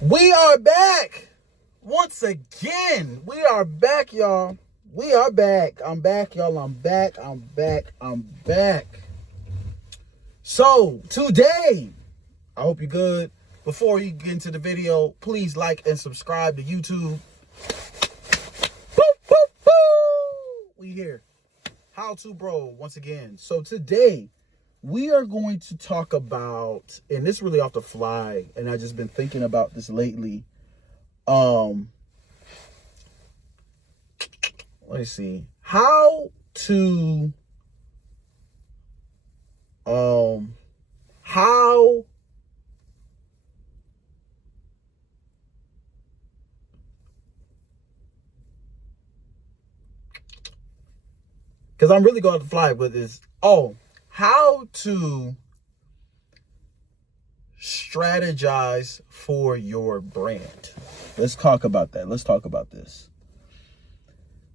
We are back once again. We are back, y'all. We are back. I'm back, y'all. I'm back. So today, I hope you're good. Before you get into the video, please like and subscribe to YouTube. Boop, boop, boop. We here. How to Bro once again. So today, we are going to talk about, and this really off the fly, and I just been thinking about this lately. Let's see. How because I'm really going to fly with this. How to strategize for your brand. Let's talk about that. Let's talk about this.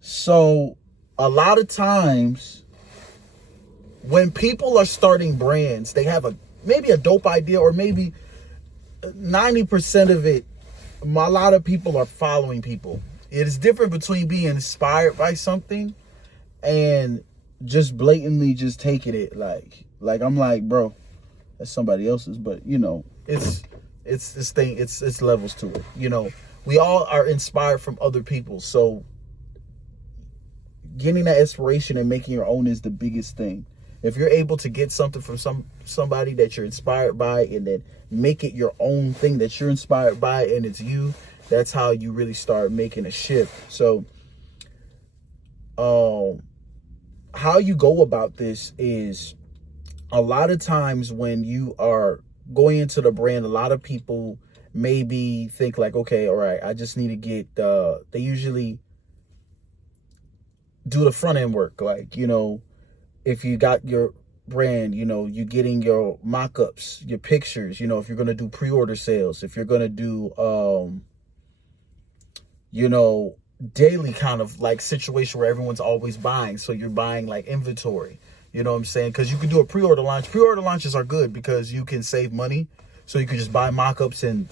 So a lot of times when people are starting brands, they have maybe a dope idea, or maybe 90% of it, a lot of people are following people. It is different between being inspired by something and just blatantly just taking it like I'm like, bro, that's somebody else's, but it's this thing, it's levels to it. We all are inspired from other people, so getting that inspiration and making your own is the biggest thing. If you're able to get something from somebody that you're inspired by and then make it your own thing that you're inspired by and it's you, that's how you really start making a shift. So how you go about this is, a lot of times when you are going into the brand, a lot of people maybe think like, okay, all right, I just need to get, they usually do the front end work. Like, if you got your brand, you're getting your mock-ups, your pictures, if you're going to do pre-order sales, if you're going to do, daily kind of like situation where everyone's always buying. So you're buying like inventory, you know what I'm saying? Because you can do a pre-order launch. Pre-order launches are good because you can save money. So you can just buy mock-ups and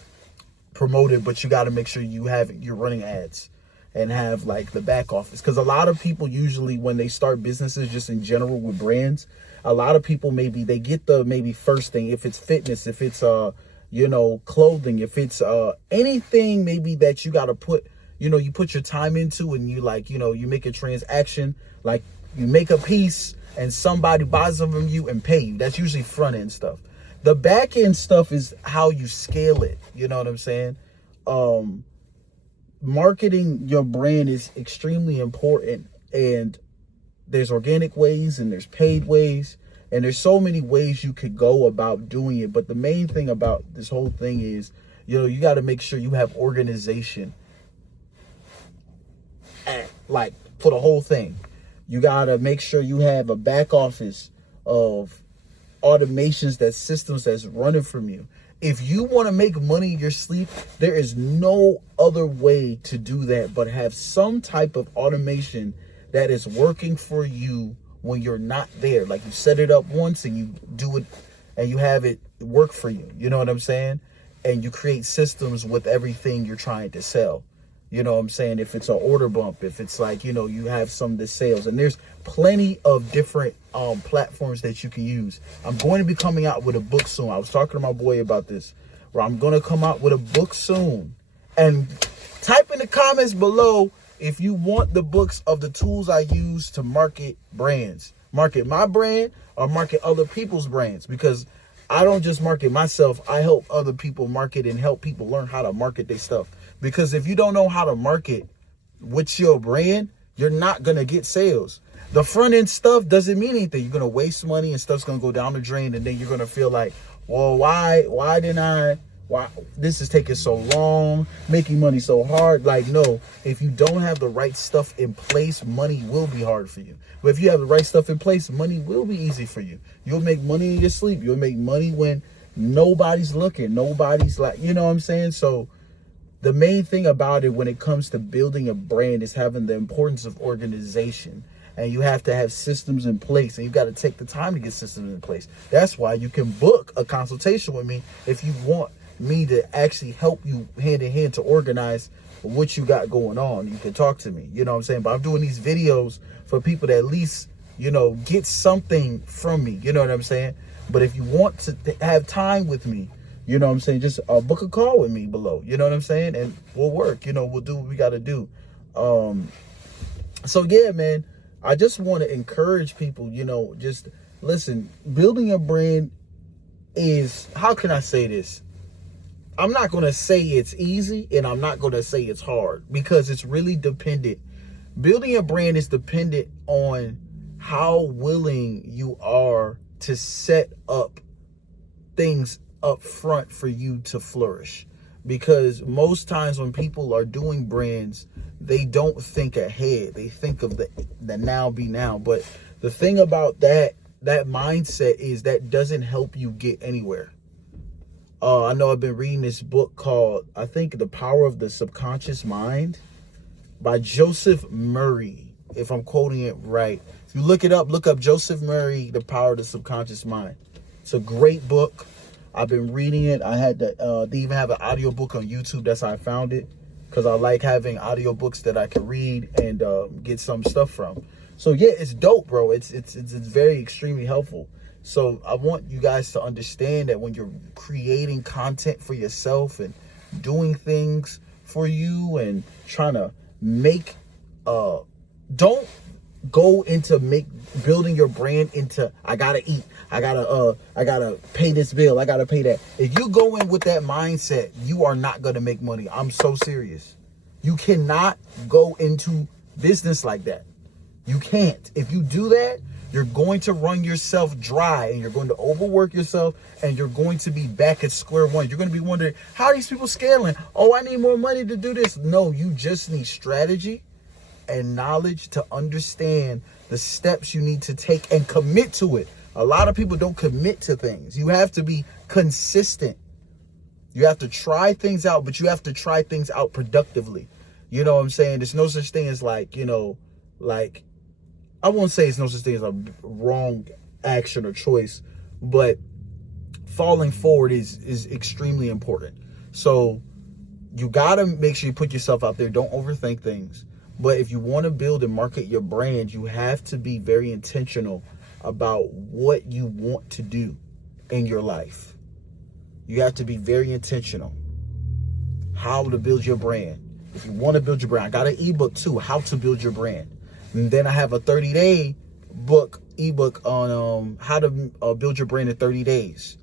promote it, but you got to make sure you're running ads and have like the back office. Because a lot of people usually, when they start businesses, just in general with brands, a lot of people they get the first thing, if it's fitness, if it's clothing, if it's anything maybe that you got to put, you put your time into, and you make a transaction, like you make a piece and somebody buys them from you and pay you. That's usually front end stuff. The back end stuff is how you scale it. You know what I'm saying? Marketing your brand is extremely important, and there's organic ways and there's paid ways, and there's so many ways you could go about doing it. But the main thing about this whole thing is, you got to make sure you have organization. Like for the whole thing, you gotta make sure you have a back office of automations, systems that's running from you. If you want to make money in your sleep, there is no other way to do that but have some type of automation that is working for you when you're not there. Like, you set it up once and you do it and you have it work for you. You know what I'm saying? And you create systems with everything you're trying to sell. You know what I'm saying? If it's an order bump, if it's like, you have some of the sales, and there's plenty of different platforms that you can use. I'm going to be coming out with a book soon. I was talking to my boy about this, where I'm going to come out with a book soon. And type in the comments below if you want the books of the tools I use to market brands. Market my brand or market other people's brands, because I don't just market myself. I help other people market and help people learn how to market their stuff. Because if you don't know how to market with your brand, you're not going to get sales. The front end stuff doesn't mean anything. You're going to waste money and stuff's going to go down the drain. And then you're going to feel like, well, why this is taking so long, making money so hard. Like, no, if you don't have the right stuff in place, money will be hard for you. But if you have the right stuff in place, money will be easy for you. You'll make money in your sleep. You'll make money when nobody's looking. Nobody's like, you know what I'm saying? So the main thing about it when it comes to building a brand is having the importance of organization. And you have to have systems in place, and you got to take the time to get systems in place. That's why you can book a consultation with me if you want me to actually help you hand in hand to organize what you got going on, you can talk to me. You know what I'm saying? But I'm doing these videos for people to at least, you know, get something from me. You know what I'm saying? But if you want to have time with me, you know what I'm saying, just book a call with me below. You know what I'm saying? And we'll work. You know, we'll do what we got to do. So, yeah, man, I just want to encourage people, you know, just listen, building a brand is, how can I say this? I'm not going to say it's easy, and I'm not going to say it's hard, because it's really dependent. Building a brand is dependent on how willing you are to set up things up front for you to flourish. Because most times when people are doing brands, they don't think ahead. They think of the now be now. But the thing about that mindset is that doesn't help you get anywhere. I know I've been reading this book called, I think, The Power of the Subconscious Mind by Joseph Murray, if I'm quoting it right. If you look it up, look up Joseph Murray, The Power of the Subconscious Mind. It's a great book. I've been reading it. I had to, they even have an audiobook on YouTube. That's how I found it, because I like having audiobooks that I can read and get some stuff from. So yeah, it's dope, bro. It's very extremely helpful. So I want you guys to understand that when you're creating content for yourself and doing things for you and trying to make, don't go into building your brand into, I gotta eat, I gotta pay this bill, I gotta pay that. If you go in with that mindset, you are not gonna make money. I'm so serious. You cannot go into business like that. You can't. If you do that, you're going to run yourself dry, and you're going to overwork yourself, and you're going to be back at square one. You're going to be wondering, how are these people scaling? Oh, I need more money to do this. No, you just need strategy and knowledge to understand the steps you need to take and commit to it. A lot of people don't commit to things. You have to be consistent. You have to try things out, but you have to try things out productively. You know what I'm saying? There's no such thing as like, you know, like, I won't say it's no such thing as a wrong action or choice, but falling forward is extremely important. So you got to make sure you put yourself out there. Don't overthink things. But if you want to build and market your brand, you have to be very intentional about what you want to do in your life. You have to be very intentional. How to build your brand. If you want to build your brand, I got an ebook too, How to Build Your Brand. And then I have a 30-day ebook on how to build your brand in 30 days.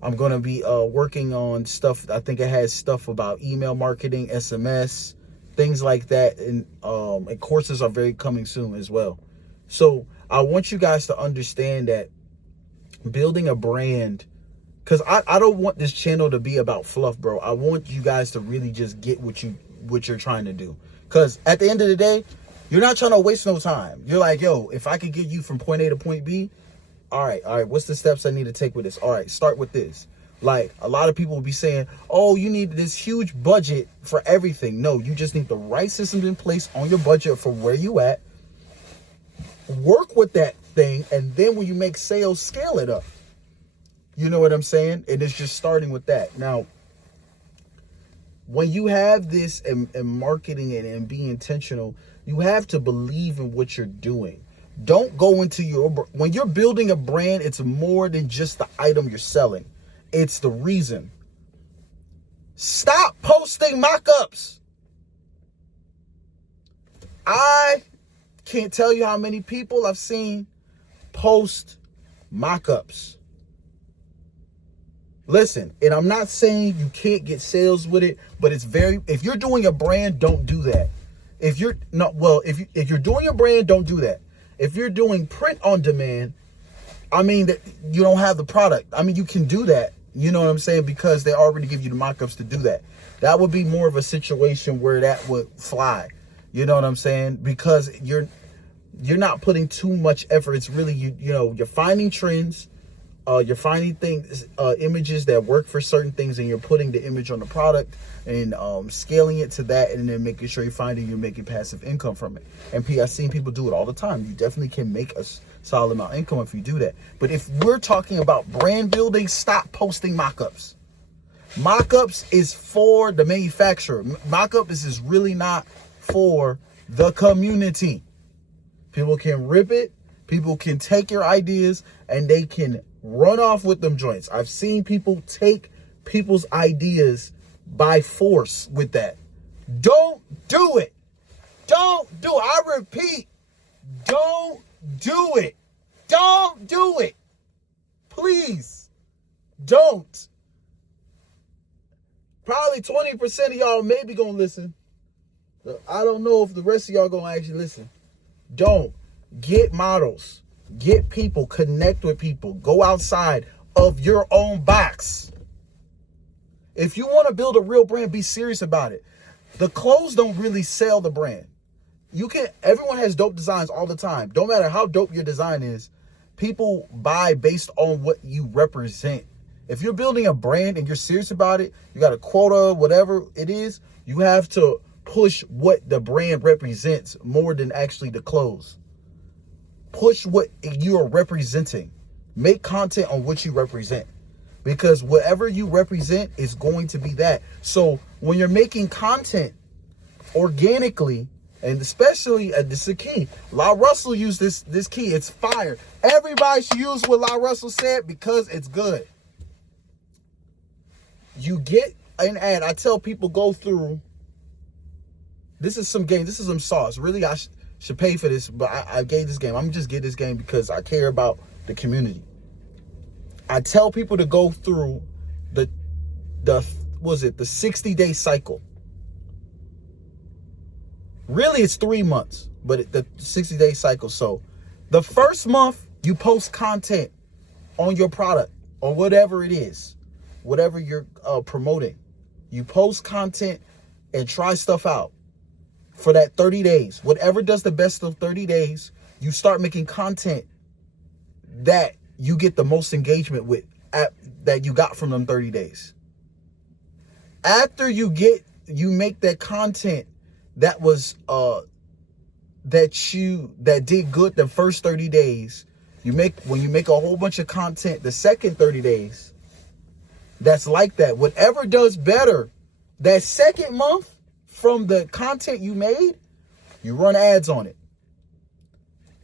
I'm going to be working on stuff. I think it has stuff about email marketing, SMS, things like that. And courses are very coming soon as well. So I want you guys to understand that building a brand, because I don't want this channel to be about fluff, bro. I want you guys to really just get what you're trying to do. Because at the end of the day, you're not trying to waste no time. You're like, yo, if I could get you from point A to point B, all right, what's the steps I need to take with this? All right, start with this. Like, a lot of people will be saying, oh, you need this huge budget for everything. No, you just need the right systems in place on your budget for where you at. Work with that thing, and then when you make sales, scale it up. You know what I'm saying? And it's just starting with that. Now, when you have this and marketing it and be intentional, you have to believe in what you're doing. Don't go into when you're building a brand, it's more than just the item you're selling. It's the reason. Stop posting mock-ups. I can't tell you how many people I've seen post mock-ups. Listen, and I'm not saying you can't get sales with it, but if you're doing a brand, don't do that. If you're doing a brand, don't do that. If you're doing print on demand, I mean that you don't have the product. I mean, you can do that. You know what I'm saying? Because they already give you the mock-ups to do that. That would be more of a situation where that would fly. You know what I'm saying? Because you're not putting too much effort. It's really, you're finding trends. You're finding things, images that work for certain things, and you're putting the image on the product and scaling it to that, and then making sure you're making passive income from it. And I've seen people do it all the time. You definitely can make a solid amount of income if you do that. But if we're talking about brand building, stop posting mock-ups. Mock-ups is for the manufacturer. Mock-up is really not for the community. People can rip it. People can take your ideas and they can run off with them joints. I've seen people take people's ideas by force with that. Don't do it. Don't do it. I repeat, don't do it. Don't do it. Please, don't. Probably 20% of y'all maybe gonna listen. I don't know if the rest of y'all gonna actually listen. Don't. Get models. Get people. Connect with people. Go outside of your own box. If you want to build a real brand, be serious about it. The clothes don't really sell the brand. Everyone has dope designs all the time. Don't matter how dope your design is. People buy based on what you represent. If you're building a brand and you're serious about it, you got a quota, whatever it is, you have to push what the brand represents more than actually the clothes. Push what you are representing. Make content on what you represent. Because whatever you represent is going to be that. So when you're making content organically, and especially, this is a key. La Russell used this key. It's fire. Everybody should use what La Russell said because it's good. You get an ad. I tell people go through. This is some game. This is some sauce. Really, I should pay for this, but I gave this game. I'm just get this game because I care about the community. I tell people to go through the 60-day cycle. Really, it's 3 months, but the 60-day cycle. So the first month you post content on your product or whatever it is, whatever you're promoting. You post content and try stuff out for that 30 days. Whatever does the best of 30 days, you start making content that you get the most engagement with that you got from them 30 days. After you make that content that was that did good the first 30 days, when you make a whole bunch of content the second 30 days, that's like that. Whatever does better that second month from the content you made, you run ads on it.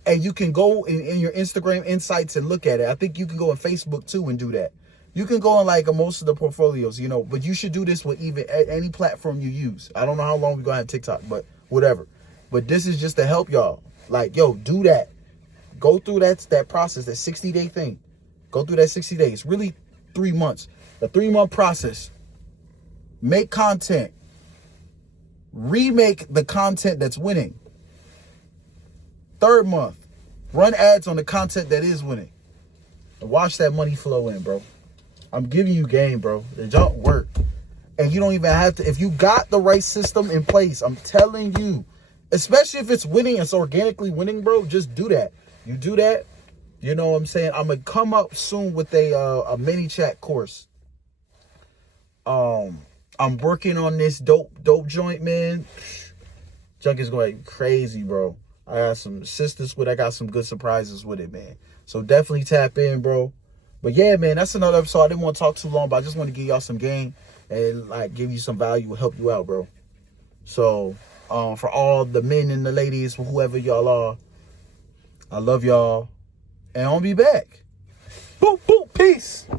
And you can go in your Instagram insights and look at it. I think you can go on Facebook too and do that. You can go on like most of the portfolios, but you should do this with even any platform you use. I don't know how long we're going to have TikTok, but whatever. But this is just to help y'all. Like, yo, do that. Go through that process, that 60-day thing. Go through that 60 days. Really 3 months. The 3-month process. Make content. Remake the content that's winning. 3rd month, run ads on the content that is winning. And watch that money flow in, bro. I'm giving you game, bro. It don't work. And you don't even have to. If you got the right system in place, I'm telling you, especially if it's winning, it's organically winning, bro, just do that. You do that, you know what I'm saying? I'm going to come up soon with a mini chat course. I'm working on this dope joint, man. Junk is going crazy, bro. I got some assistance with it. I got some good surprises with it, man. So definitely tap in, bro. But yeah, man, that's another episode. I didn't want to talk too long, but I just want to give y'all some game and like give you some value and help you out, bro. So for all the men and the ladies, whoever y'all are, I love y'all. And I'll be back. Boop, boop, peace.